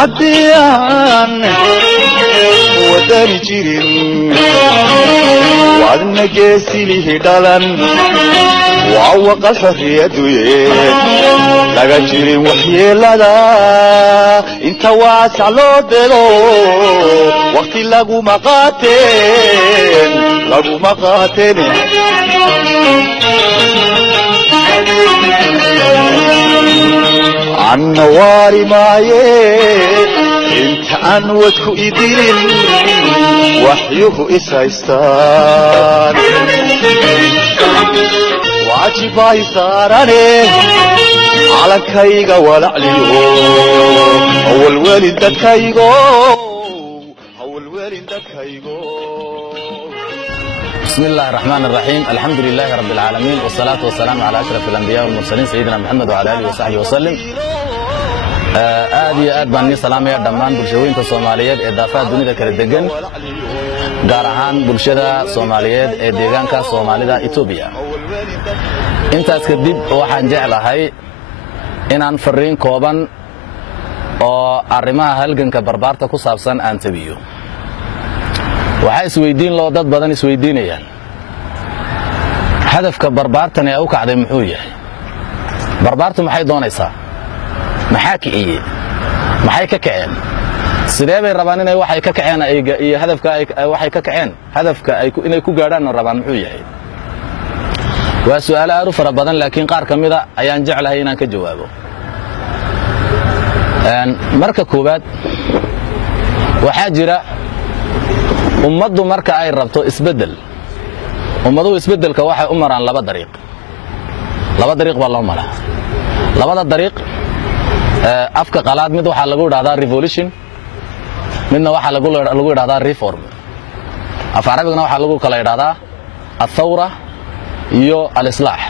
عديان وداني جيرين وعدنا جيسي ليه دالان وعوق الحرية لغا جيرين وحيلا دا انت واسع لو دلو وقتي لغو مقاتين عن نواري معيه انت انوتكو ايدين وحيوه اسايستان واجباي ساراني على كايغا ولعليو اول والد كايغو بسم الله الرحمن الرحيم الحمد لله رب العالمين والصلاة والسلام على أشرف الأنبياء والمرسلين سيدنا محمد وعلى آله وصحبه وسلم آدي باني سلامي دمان بلشوين كصوماليات إضافات دنيا كردجن قارهان بلشدا صوماليات إديجان كصوماليدا إثيوبيا أنت أسكديب واحد جعل هاي إن عن فرين كوبان أو أرمها هلجن كبربارتا كوسابسان أنتبيو waxay isweydiin loo dad badan isweydiinayaan hadafka barbaartan ee uu kacday muxuu yahay barbaartu maxay doonaysaa maxaa kiciye maxay ka kaceen sidee bay rabaan inay waxay ka kaceen iyo hadafka ay waxay ka kaceen hadafka ay inay ku gaadhaan rabaan muxuu yahay waa su'aalo aad u fara badan laakiin qaar kamida ayaan jeclahay inaan ka jawaabo marka koobaad waxaa jira ummadu marka ay rabto isbedel ummadu isbedelka waxay u maraan laba dariiq baa loo maraa labada dariiq afka qalaad mid waxa lagu yiraahdaa revolution midna waxa lagu yiraahdaa reform af arabigana waxa lagu kala yiraahdaa athawra iyo al-islaax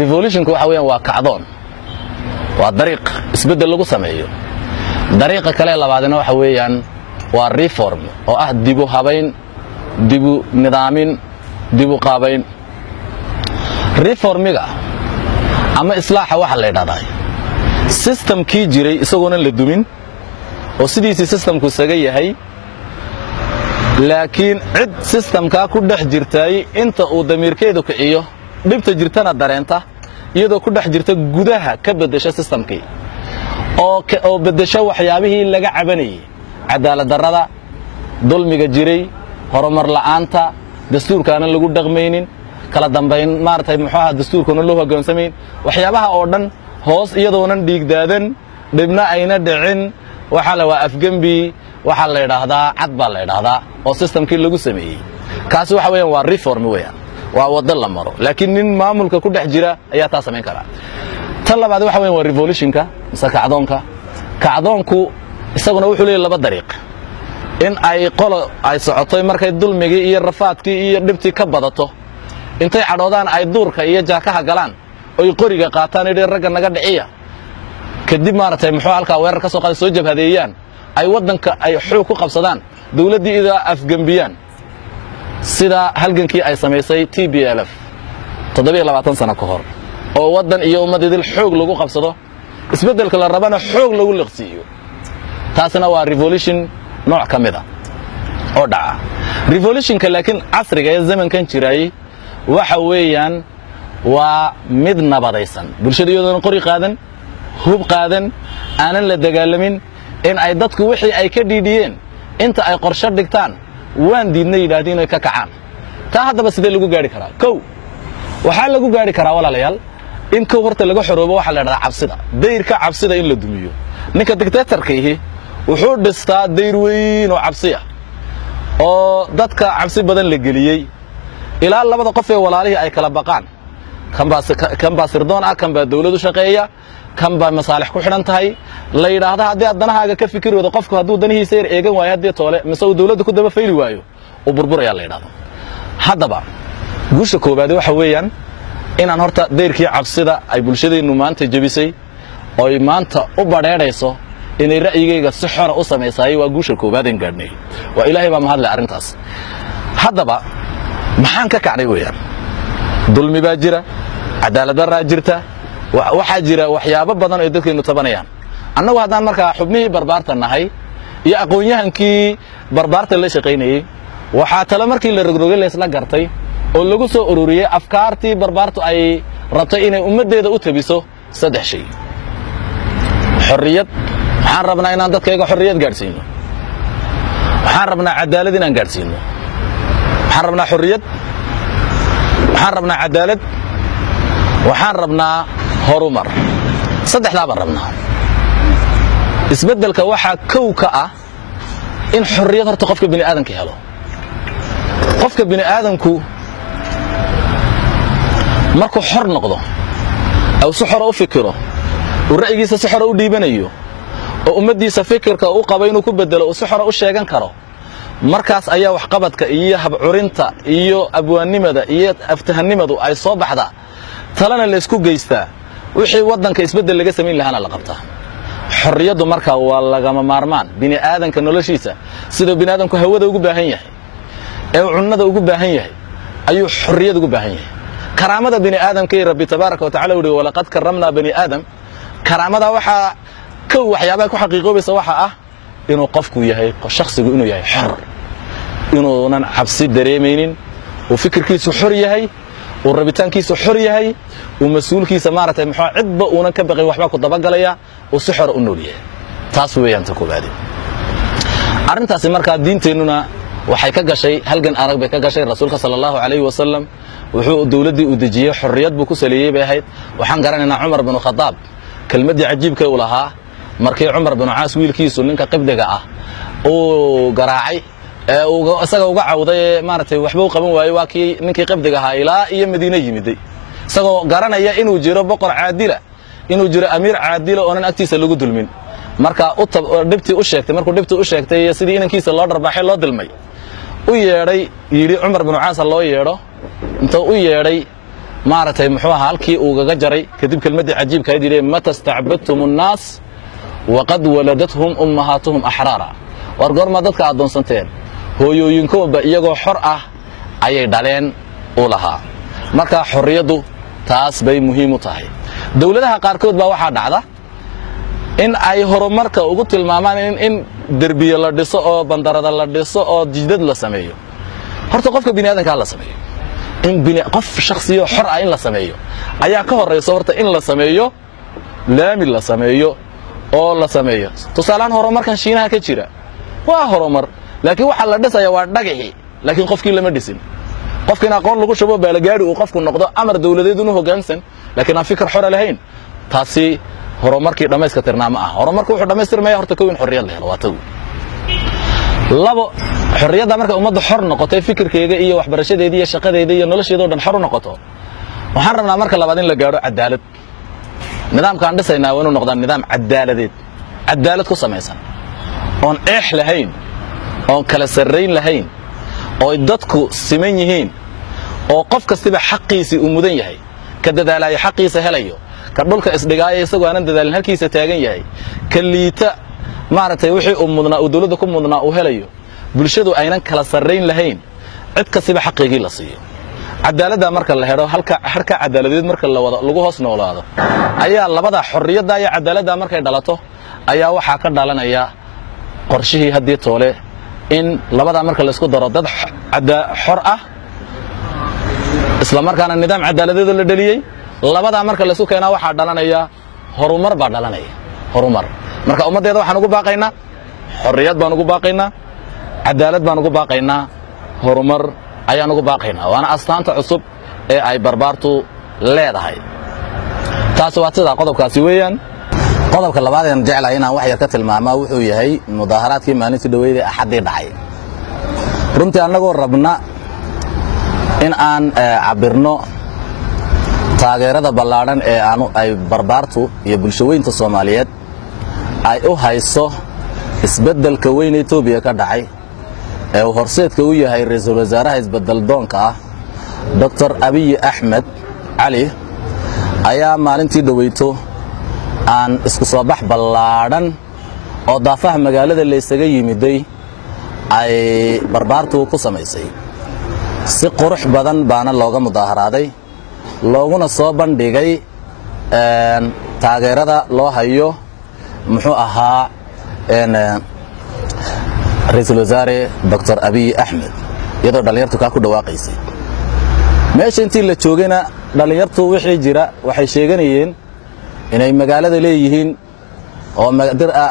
revolutionku waxa weeyaan waa kacdoon waa dariiq isbedel lagu sameeyo dariiqa kale labaadna waxa weeyaan waa reform oo ah dibu habayn dibu nidaamin dibu qaabayn reformiga ama islaaxa waxa la yiraahdaa systemkii jiray isagoona la dumin oo sidiisii systemku saga yahay laakiin cid systemka ku dhex jirtay inta uu damiirkeedu kiciyo dhibta jirtana dareenta iyadoo ku dhex jirta gudaha ka bedesha systemkii oo bedesha waxyaabihii laga cabanayay cadaalad darrada dulmiga jiray horumar la'aanta dastuurkaana lagu dhaqmaynin kala dambeyn maartay muxuu dastuurkuna loo hoggaansameyn waxyaabaha oo dhan hoos iyadoonan dhiigdaadan dhibna ayna dhicin waxa la waa afgambi waxa la yiraahdaa cad baa la yiraahdaa oo systemkii lagu sameeyay kaasi waxa weeyaan waa reform weeyaan waa wada la maro laakiin nin maamulka ku dhex jira ayaa taa sameyn kara tan labaad waxa weeyaan waa revolutionka kacdoonku isaguna wuxuu leeyahay laba dariiq in ay qolo ay socotay markay dulmigii iyo rafaadkii iyo dhibtii ka badato intay cadhoodaan ay duurka iyo jaakaha galaan oo qoriga qaataan ee ragga naga dhiciya kadib maartay muxuu halka weerar ka soo qaday soo jabhadeeyaan ay wadanka ay xoog ku qabsadaan dawladii ida afgambiyaan sida halgankii ay sameysay TPLF 27 sano ka hor oo wadan iyo ummadii xoog lagu qabsado isbedelka la rabana xoog lagu liqsiiyo taasna waa revolution nooc kamida oo dhaca revolutionka laakiin casriga ee zamankan jiray waxa weeyaan waa mid nabadaysan bulshada iyadoo qori qaadan hub qaadan aanan la dagaalamin in ay dadku wixii ay ka dhiidiyeen inta ay qorshe dhigtaan waan diidnay yiraahdeen ay ka kacaan taa haddaba sidee lagu gaari karaa kow waxa lagu gaari karaa walaalayaal in ka horta laga xoroobo waxa la yiraahdaa cabsida dayrka cabsida in la dumiyo ninka dictatorka wuxuu dhistaa dayr weyn oo cabsi ah oo dadka cabsi badan la geliyay ilaa labada qof ee walaalihii ay kala baqaan kan baa sirdoon ah kan baa dawladu shaqeeya kan baa masaalix ku xidhan tahay la yiraahdo hadii aad danahaaga ka fikiroodo qofku haduu danihiisa eegan waayo hadii toole mise uu dawladdu ku daba fayli waayo oo burburaya la yiraahdo haddaba guusha koobaad waxa weeyaan inaan horta dayrkii cabsida ay bulshadeenu maanta jabisay oo ay maanta u badheerayso inay ra'yigayga si xor u sameysay waa guusha koobaad in gaadhnay waa ilaahay baa mahad leh arintaas haddaba maxaan ka kacnay weeyaan dulmi baa jira cadaalad darra jirta waxa jira waxyaabo badan oo dadkeenu tabanayaan annagu haddaan markaa xubnihii barbaarta nahay iyo aqoon-yahankii barbaarta la shaqaynayey waxaa tale markii la rogrogay laysla gartay oo lagu soo ururiyey afkaartii barbaartu ay rabtay inay ummaddeeda u tabiso 3 shay xorriyad waxaan rabnaa inaan dadkayga xorriyad gaadhsiino waxaan rabnaa cadaalad inaan gaadhsiino waxaan rabnaa xorriyad waxaan rabnaa cadaalad waxaan rabnaa horumar saddexdaa baan rabnaa isbeddelka waxaa kow ka ah in xorriyad horta qofka bini aadamka helo qofka bini aadamku markuu xor noqdo aw si xor u fikiro oo ra'yigiisa si xor u dhiibanayo oo ummaddiisa fikirka uu qabo inuu ku bedelo oo si xor u sheegan karo markaas ayaa wax qabadka iyo habcurinta iyo abwaannimada iyo aftahanimadu ay soo baxdaa talana la isku geystaa wixii waddanka isbeddel laga samayn lahaana la qabtaa xorriyaddu markaa waa lagama maarmaan bini aadanka noloshiisa sidoo bini aadamku hawada ugu baahan yahay ee cunnada ugu baahan yahay ayuu xorriyad ugu baahan yahay karaamada bini aadamka ee rabbi tabaaraka wa tacaala wuxuu walaqad karramnaa bani aadam karaamada waxaa kow waxyaabaha ku xaqiiqoobaysa waxa ah inuu qofku yahay shakhsigu inuu yahay xor inuunan cabsi dareemaynin uu fikirkiisu xor yahay uu rabitaankiisu xor yahay uu mas'uulkiisa maaragtay muxuu cidba uunan ka baqin waxba ku dabagalaya uu si xor u nool yahay taas weeyaan ta koobaad arrintaasi markaa diinteennuna waxay ka gashay halgan arag bay ka gashay rasuulka sallallahu alayhi wasallam wuxuu dawladdii u dejiyey xorriyad buu ku saleeyey bay ahayd waxaan garanaynaa cumar bin khadaab kelmaddii cajiibkay u lahaa markii cumar bin caas wiilkiisu ninka qibdiga ah uu garaacay isaga uga cawday maaragtay waxba u qaban waayey waa kii ninkii qibdiga ahaa ilaa iyo madiina yimiday isagoo garanaya inuu jiro boqor caadila inuu jiro amiir caadila oonan agtiisa lagu dulmin marka dhibtii u sheegtay markuu dhibtii u sheegtay sidii inankiisa loo dharbaaxay loo dilmay u yeedhay yidhi cumar bin caas loo yeedho intuu u yeedhay maaragtay muxuu ahaa halkii uu gaga jaray kadib kelmaddii cajiibka ahayd yidhi mata stacbadtum annaas waqad waladathum ummahaatuhum axraara war goormaa dadka addoonsanteen hooyooyinkooba iyagoo xor ah ayay dhaleen u lahaa marka xorriyaddu taas bay muhiim u tahay dawladaha qaarkood baa waxaa dhacda in ay horumarka ugu tilmaamaan in derbiye la dhiso oo bandarada la dhiso oo jidad la sameeyo horta qofka bini aadamka la sameeyo in qof shakhsiyo xor ah in la sameeyo ayaa ka horeysa horta in la sameeyo laami la sameeyo oo la sameeyo tusaalaan horumarkan shiinaha ka jira waa horumar laakiin waxa la dhisaya waa dhagaxi laakiin qofkii lama dhisin qofkina aqoon lagu shubo baalagaari uu qofku noqdo amar dawladeed inuu hoggaansan laakiin aan fikir xor lahayn taasi horumarkii dhamayska tirnaama ah horumarku wuxuu dhamaystirmaya horta kooyin xorriyad la helo waa taw labo xorriyadda marka ummadda xor noqotay fikirkeega iyo waxbarashadeeda iyo shaqadeeda iyo nolosheeda oo dhan xor u noqoto waxaan rabnaa marka labaad in la gaaro cadaalad nidaamkaan dhisaynaa waa inuu noqdaa nidaam cadaaladeed cadaalad ku samaysan oon eex lahayn oon kala sarrayn lahayn oo dadku siman yihiin oo qof kastiba xaqiisii uu mudan yahay ka dadaalaya xaqiisa helayo ka dhulka isdhigaaya isagoo aanan dadaalin halkiisa taagan yahay ka liita maaragtay wixii uu mudnaa uu dawladda ku mudnaa uu helayo bulshadu aynan kala sarrayn lahayn cid kastiba xaqigii la siiyo cadaaladda marka la helo halka cadaaladeed marka lagu hoos noolaado ayaa labada xorriyadda iyo cadaaladda markay dhalato ayaa waxaa ka dhalanaya qorshihii haddii toole in labada marka la isku daro dad xor ah isla markaana nidaam cadaaladeed la dhaliyay labada marka la isku keenaa waxa dhalanaya horumar baa dhalanaya horumar marka ummadeeda waxaan ugu baaqaynaa xorriyad baan ugu baaqaynaa cadaalad baan ugu baaqaynaa horumar ayaan ugu baaqaynaa waana astaanta cusub ee ay barbaartu leedahay taas waa sida qodobkaasi weeyaan qodobka labaad ee aan jeclahay inaan wax yar ka tilmaamaa wuxuu yahay mudaharaadkii maalintii dhaweeyay axadii dhacay runtii annagoo rabna in aan cabirno taageerada ballaadhan ee ay barbaartu iyo bulshaweynta Soomaaliyeed ay u hayso isbeddelka weyn ee Itoobiya ka dhacay ee uu horseedka u yahay ra'iisul wasaaraha isbeddel doonka ah Dr. Abiy Ahmed Ali ayaa maalintii dhaweyto aan isku soo bax ballaadhan oo daafaha magaalada la isaga yimiday ay barbaartu ku samaysay si qurux badan baana looga mudaharaaday looguna soo bandhigay taageerada loo hayo muxuu ahaa ra'iisul wasaare Dr. Abiy Ahmed iyadoo dhalinyartu ka ku dhawaaqaysay meesha intii la joogayna dhalinyartu wixii jira waxay sheeganayeen inay magaalada leeyihiin oo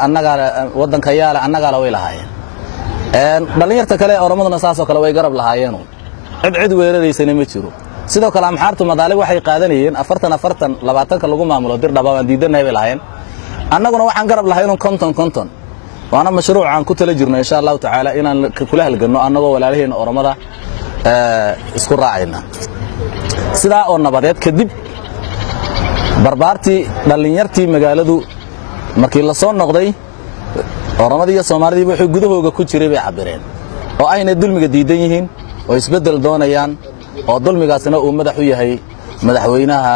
annaga wadanka yaala annaga la way lahaayeen dhalinyarta kale Oromaduna saasoo kale way garab lahaayeen cid weeraraysana ma jiro sidoo kale amxaartu madaalib waxay qaadanayeen 40 20 lagu maamulo Dirdhaba aan diidanahay bay lahaayeen annaguna waxaan garab lahayn konton waana mashruuc aan ku tala jirno insha Allah taala inaan kula halgano annagoo walaalaheen Oromada isku raacayna sidaa oo nabadeed kadib barbaartii dhalinyartii magaaladu markii la soo noqday Oromadii iyo Soomaalidii wuxuu gudahooga ku jiray bay cabireen oo ayna dulmiga diidan yihiin oo isbedel doonayaan oo dulmigaasina uu madax u yahay madaxweynaha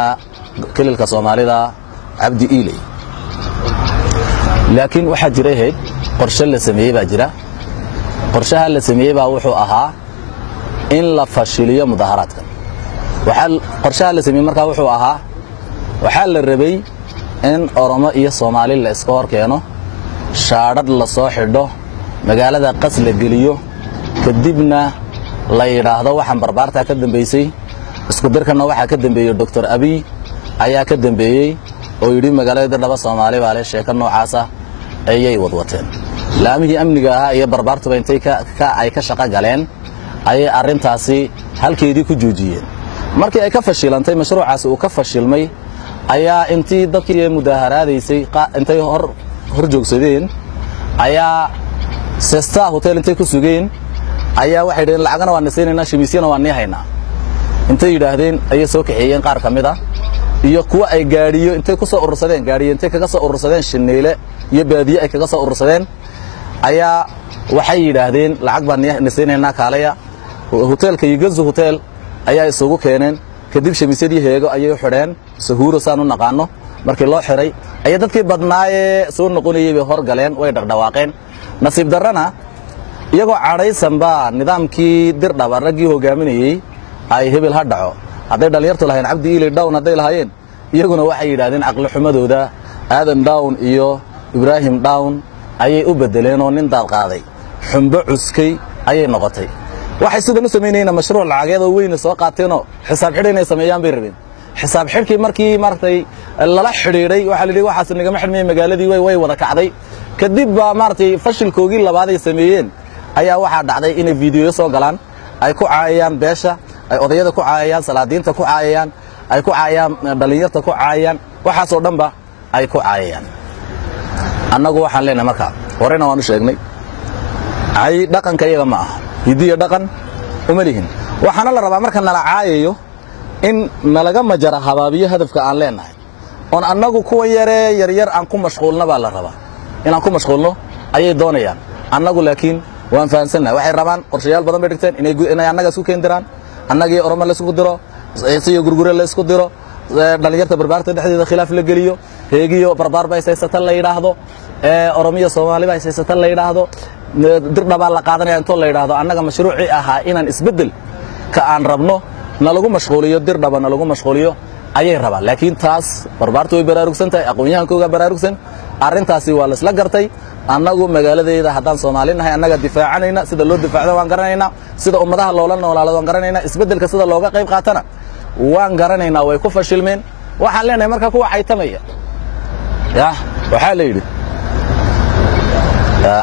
kililka Soomaalida Cabdi Ilay laakiin waxa jiray heed qorshe la sameeyay baa jira qorshaha la sameeyay baa wuxuu ahaa in la fashiliyo mudaharaadka qorshaha la sameeyay markaa wuxuu ahaa waxa la rabay in Oromo iyo Soomaali la iska hor keeno shaadad la soo xidho magaalada qas la geliyo kadibna la yiraahdo waxaan barbaarta ka dambeysay isku dirkana waxa ka dambeeyay Dr. Abiy ayaa ka dambeeyay oo yiri magaalada Dirdhaba Soomaali baa leh sheeko noocaas ah ayay wadwateen laamihii amniga ah iyo barbaartuba intay ay ka shaqo galeen ayay arintaasi halkeedii ku joojiyeen markii ay ka fashilantay mashruucaasi uu ka fashilmay ayaa intii dadkii mudaharaadaysay intay hor joogsadeen ayaa Sesta Hotel intay ku sugeen ayaa waxay dheen lacagna waan siinayna shimiisyana waan haynaa intay yiraahdeen ayay soo kaxeeyeen qaar kamid ah iyo kuwa ay gaariyo intay ku soo urursadeen gaariyo intay kaga soo urursadeen Shineele iyo baadiye ay kaga soo urursadeen ayaa waxay yiraahdeen lacag baan siinayna kaalaya hotelka Yigazu Hotel ayaa isugu keeneen kadib shamiisyadii heego ayay u xireen sahuuro saan u naqaano markii loo xiray ay dadkii badnaayee soo noqonayay bay hor galeen way dhaqdhawaaqeen nasiib darrana iyagoo caadaysan baa nidaamkii Dirdhaba ragii hogaaminayay ay hebel ha dhaco haday dhalinyartu lahayn Cabdi Ilay down haday lahaayeen iyaguna waxay yiraahdeen aqli xumadooda Aadan down iyo Ibrahim down ayay u bedeleen oo nin daad qaaday xumbo cuskay ayay noqotay waxay sidoo sameeyeen mashruuc lacageed oo weyn soo qaateen oo xisaab xidhinay sameeyaan bay rabeen xisaab xidhkii markii martay lala xiriiray waxa la yiri waxaas nagama xidhmay magaaladii way wada kacday kadib baa martay fashilkoogii labaad ay sameeyeen ayaa waxa dhacday in video soo galaan ay ku caayaan beesha ay odayada ku caayaan salaadiinta ku caayaan ay ku caayaan dhalinyarta ku caayaan waxaas oo dhanba ay ku caayaan annagu waxaan leenahay marka horena waan u sheegnay ay dhaqanka iyaga ma aha hidiyo dhaqan uma lihin waxaana la rabaa marka nala caayayo in nalaga majara habaabiyo hadafka aan leenahay on annagu kuwa yar aan ku mashquulna baa la rabaa inaan ku mashquulno ayay doonayaan annagu laakiin waan fahansanahay waxay rabaan qorshayaal badan bay dhigteen inay annaga isku keendiraan annagii Oromo la isku diro iyo gurgure la isku diro dhalinyarta barbaarta dhexdeeda khilaaf la geliyo heegiyo barbaar bay haysata la yiraahdo Oromiyo Soomaali bay haysata la yiraahdo Dirdhaba la qaadanaya inta la yiraahdo annaga mashruuci ahaa inaan isbedel ka aan rabno nalagu mashquuliyo Dirdhaba nalagu mashquuliyo ayay rabaan laakiin taas barbaartu way baraarugsan tahay aqoonyahankooga baraarugsan arintaasi waa la isla gartay annagu magaaladeeda hadaan Soomaalinahay annaga difaacanayna sida loo difaacdo waan garanayna sida ummadaha loola noolaado waan garanayna isbedelka sida looga qayb qaatana waan garanayna way ku fashilmeen waxaan leenahay marka kuwa xaytamaya waxa la yiri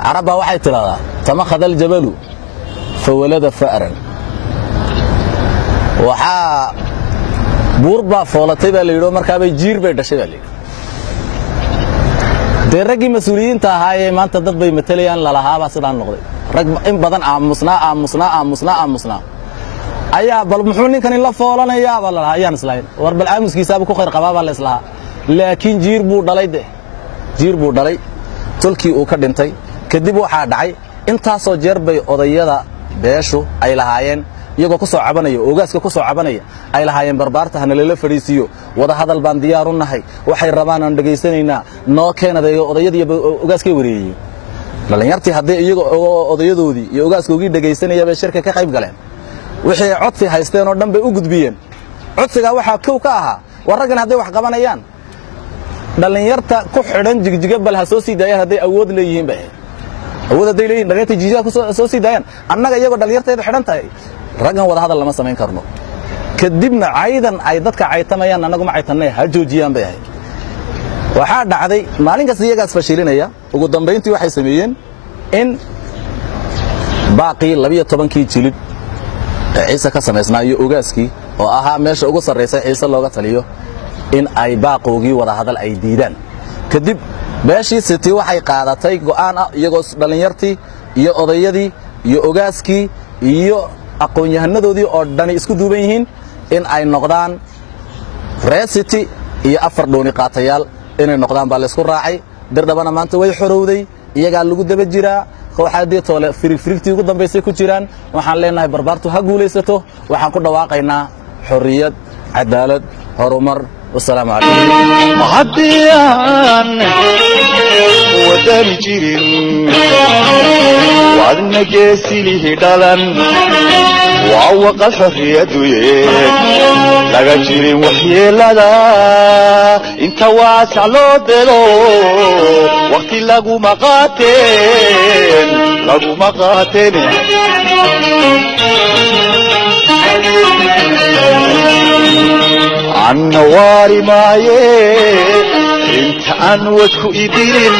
araba waxay tiraahdaa tamakhadha aljabalu fawalada fa'ran waxa buurba foolatay baa la yiri marka bay jiir bay dhashay baa la yiri deeragii mas'uuliyiinta ahaayee maanta dad bay matalayaan la lahaaba sidaan noqday rag in badan aamusnaa ayaa bal muxuu ninkan la foolanaya bal ayaan islayn war bal aamuskiisa ku khayr qabaa bal islaha laakiin jiir buu dhalay tolkii uu ka dhintay kadib waxa dhacay intaasoo jeer bay odayada beeshu ay lahaayeen iyagoo ku soo cabanaya ogaaska ku soo cabanaya ay lahaayeen barbaarta hanala fariisiyo wada hadal baan diyaar u nahay waxay rabaan aan dhageysanaynaa noo keenaday odayadii ogaaskay wareeyay dhalinyartii hadii iyaga odayadoodii iyo ogaaskoogii dhageysanaya bay shirka ka qayb galeen wixii codsi haysteen oo dhan bay u gudbiyeen codsiga waxa kow ka ahaa war raggan haday wax qabanayaan dhalinyarta ku xidhan jigjiga bal ha soo sii daayaan hadday awood leeyihiin bay awood hadday leeyihiin dhalinyarta jigjiga ku soo sii daayaan annaga iyagoo dhalinyarteeda xidhan tahay raggan wada hadal lama samayn karno kadibna caydan ay dadka caytamayaan annagu ma caytanay ha joojiyaan bay ahayd waxaa dhacday maalin kasta iyagaas fashilinaya ugu dambayntii waxay sameeyeen in baaqii 12kii jilib ciise ka samaysnaa iyo ogaaskii oo ahaa meesha ugu sarreysay ciise looga taliyo in ay baaqoogii wada hadal ay diidaan kadib beeshii city waxay qaadatay go'aan ah iyagoo dhalinyartii iyo odayadii iyo ogaaskii iyo aqoon-yahanadoodii oo dhani isku duuban yihiin in ay noqdaan reer city iyo 4 dhooni qaatayaal inay noqdaan baa la isku raacay dirdhabana maanta way xorowday iyagaa lagu daba jiraa kooxaadii toole firigtii ugu dambaysay ku jiraan waxaan leenahay barbaartu ha guulaysato waxaan ku dhawaaqaynaa xorriyad cadaalad horumar والسلام عليكم محديان ودان جيرين وعدنا جيسي ليه دالان وعوق الحرية دوين لغا جيرين وحيلا دا انت واسع لو دلو وقت لغو مقاتين النواري مايه انت انوتكو ايدين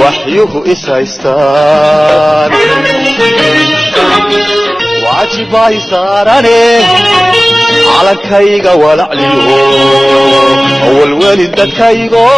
وحيوه اسايستان واجباي ساراني على كايغا ولعليو اول والد كايغو